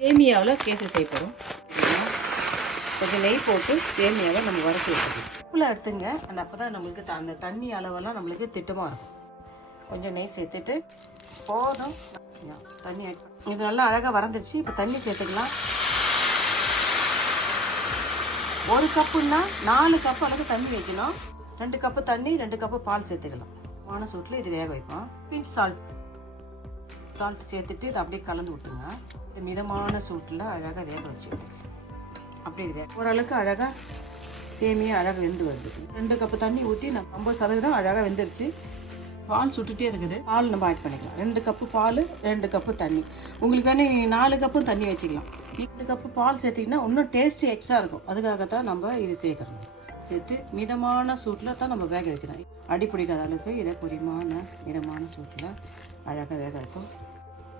சேமியாவில் கேசரி செய்ய போகிறோம். கொஞ்சம் நெய் போட்டு சேமியாவை நம்ம வறுத்து வச்சுக்கணும். உப்புல எடுத்துங்க. அப்போ தான் நம்மளுக்கு அந்த தண்ணி அளவெல்லாம் நம்மளுக்கு திட்டமாக இருக்கும். கொஞ்சம் நெய் சேர்த்துட்டு போதும் தண்ணி இது நல்லா அழகாக வறந்துருச்சு. இப்போ தண்ணி சேர்த்துக்கலாம். 1 கப்புன்னா 4 கப்பு அளவுக்கு தண்ணி வைக்கணும். 2 கப்பு தண்ணி 2 கப்பு பால் சேர்த்துக்கலாம். வான சூட்டில் இது வேக வைப்போம். பிஞ்ச் சால்ட் சேர்த்துட்டு இதை அப்படியே கலந்து விட்டுங்க. இது மிதமான சூட்டில் அழகாக வேக வச்சுக்கணும். அப்படி இது ஓரளவுக்கு அழகாக சேமியா அழகாக வெந்து வருது. 2 கப்பு தண்ணி ஊற்றி 50% அழகாக வெந்துருச்சு. பால் சுட்டுட்டே இருக்குது. பால் நம்ம ஆட் பண்ணிக்கலாம். 2 கப்பு பால் 2 கப்பு தண்ணி. உங்களுக்கு வேணா 4 கப்பும் தண்ணி வச்சுக்கலாம். 2 கப்பு பால் சேர்த்திங்கன்னா இன்னும் டேஸ்ட் எக்ஸ்ட்ரா இருக்கும். அதுக்காகத்தான் நம்ம இது சேர்க்குறோம். சேர்த்து மிதமான சூட்டில் தான் நம்ம வேக வைக்கணும். அடி பிடிக்காத அளவுக்கு இதை மிதமான சூட்டில் அழகாக வேக வைக்கும்.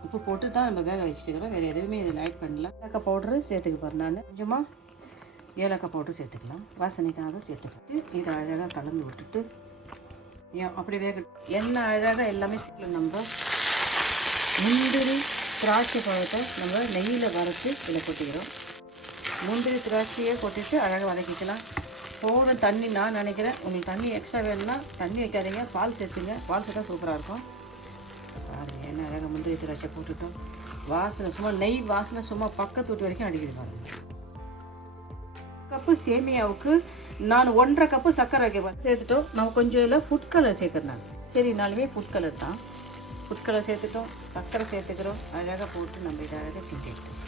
உப்பு போட்டு தான் நம்ம வேக வச்சுக்கிறோம். வேறு எதுவுமே இதில் ஆட் பண்ணலாம். ஏலக்காய் பவுட்ரு சேர்த்துக்க போகிறேன். நான் கொஞ்சமாக ஏலக்காய் பவுட்ரு சேர்த்துக்கலாம். வாசனைக்காக சேர்த்துக்கிட்டு இதை அழகாக கலந்து விட்டுட்டு அப்படி வேக எண்ணெய் அழகாக எல்லாமே சேர்க்கலாம். நம்ம முந்திரி திராட்சை பழத்தை நம்ம நெய்யில் வறுத்து இதில் கொட்டிக்கிறோம். முந்திரி திராட்சையை கொட்டிட்டு அழகாக வதக்கிக்கலாம். போன தண்ணி நான் நினைக்கிறேன். உங்களுக்கு தண்ணி எக்ஸ்ட்ரா வேணும்னா தண்ணி வைக்காதீங்க, பால் சேர்த்துங்க. பால் சேர்த்தா சூப்பராக இருக்கும். பாருங்கள் என்ன அழகாக முந்திரி திராட்சை போட்டுட்டோம். வாசனை சும்மா நெய் வாசனை சும்மா பக்கத்து வீட்டு வரைக்கும் அடிக்குது பாருங்கள். கப்பு சேமியாவுக்கு நான் 1.5 கப்பு சர்க்கரை வைக்க சேர்த்துட்டோம். நம்ம கொஞ்சம் இதில் ஃபுட் கலர் சேர்க்குறேன். சரி நாலுமே ஃபுட் கலர் தான். ஃபுட் கலர் சேர்த்துட்டோம். சர்க்கரை சேர்த்துக்கிறோம். அழகாக போட்டு நம்ம இதை அழகாக கிண்டி எடுத்துக்கிறோம்.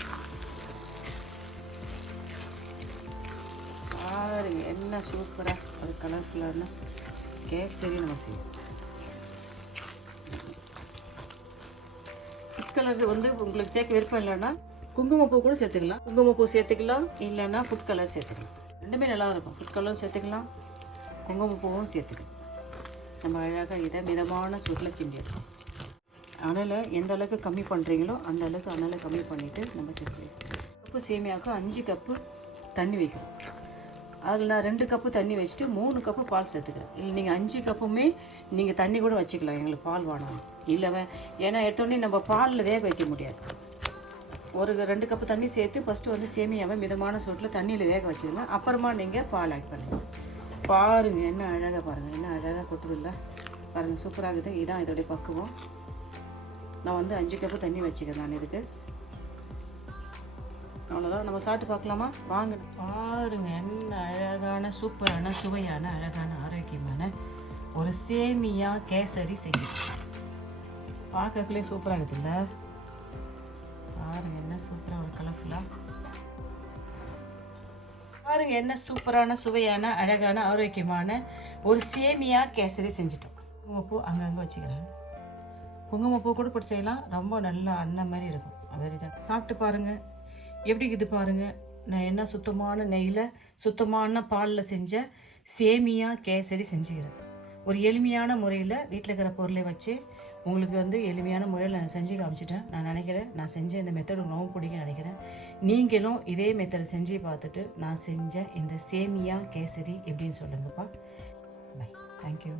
பாருங்க என்ன சூப்பராக ஒரு கலர்ஃபுல்லான கேசரி நம்ம செய்யும். ஃபுட் கலர் உங்களுக்கு சேர்க்க விருப்பம் இல்லைன்னா குங்குமப்பூ கூட சேர்த்துக்கலாம். குங்குமப்பூ சேர்த்துக்கலாம், இல்லைன்னா ஃபுட் கலர் சேர்த்துக்கலாம். ரெண்டுமே நல்லா இருக்கும். ஃபுட் கலரும் சேர்த்துக்கலாம், குங்குமப்பூவும் சேர்த்துக்கலாம். நம்ம அழகாக இதை மிதமான சூட்டில் கிண்டி எடுக்கலாம். அனலை எந்த அளவுக்கு கம்மி பண்ணுறீங்களோ அந்த அளவுக்கு அனலை கம்மி பண்ணிவிட்டு நம்ம சேர்த்துக்கலாம். கப்பு சேமியாவுக்கு 5 கப்பு தண்ணி வைக்கிறோம். அதில் நான் 2 கப்பு தண்ணி வச்சுட்டு 3 கப்பு பால் சேர்த்துக்கிறேன். இல்லை நீங்கள் 5 கப்புமே நீங்கள் தண்ணி கூட வச்சுக்கலாம். எங்களுக்கு பால் வேணாம் இல்லை, ஏன்னா எடுத்தோடனே நம்ம பாலில் வேக வைக்க முடியாது. ஒரு 2 கப்பு தண்ணி சேர்த்து ஃபஸ்ட்டு சேமியாவை மிதமான சூட்டில் தண்ணியில் வேக வச்சுருங்க. அப்புறமா நீங்கள் பால் ஆட் பண்ணுங்கள். பாருங்கள் என்ன அழகாக பாருங்கள், என்ன அழகாக கொட்டுதில்ல பாருங்கள், சூப்பராகுது. இதுதான் இதோடைய பக்குவம். நான் 5 கப்பு தண்ணி வச்சுக்கிறேன் நான் இதுக்கு. அவ்வளோதான். நம்ம சாப்பிட்டு பார்க்கலாமா வாங்க. பாருங்கள் என்ன அழகான சூப்பரான சுவையான அழகான ஆரோக்கியமான ஒரு சேமியா கேசரி செஞ்சு பார்க்கக்குள்ளே சூப்பராக இருக்குதுல்ல. பாருங்க என்ன சூப்பராக ஒரு கலர்ஃபுல்லாக பாருங்க என்ன சூப்பரான சுவையான அழகான ஆரோக்கியமான ஒரு சேமியா கேசரி செஞ்சுட்டோம். குங்குமப்பூ அங்கங்கே வச்சுக்கிறேன். குங்குமப்பூ கூட போட்டு செய்யலாம். ரொம்ப நல்லா அண்ணன் மாதிரி இருக்கும். அது தான் சாப்பிட்டு பாருங்கள் எப்படி இது பாருங்கள். நான் என்ன சுத்தமான நெய்யில் சுத்தமான பாலில் செஞ்ச சேமியா கேசரி செஞ்சுக்கிறேன். ஒரு எளிமையான முறையில் வீட்டில் இருக்கிற பொருளை வச்சு உங்களுக்கு எளிமையான முறையில் நான் செஞ்சு காமிச்சிட்டேன். நான் நினைக்கிறேன் நான் செஞ்ச இந்த மெத்தட் ரொம்ப பிடிக்கும் நினைக்கிறேன். நீங்களும் இதே மெத்தட் செஞ்சு பார்த்துட்டு நான் செஞ்ச இந்த சேமியா கேசரி எப்படின்னு சொல்லுங்கப்பா. பை. தேங்க்யூ.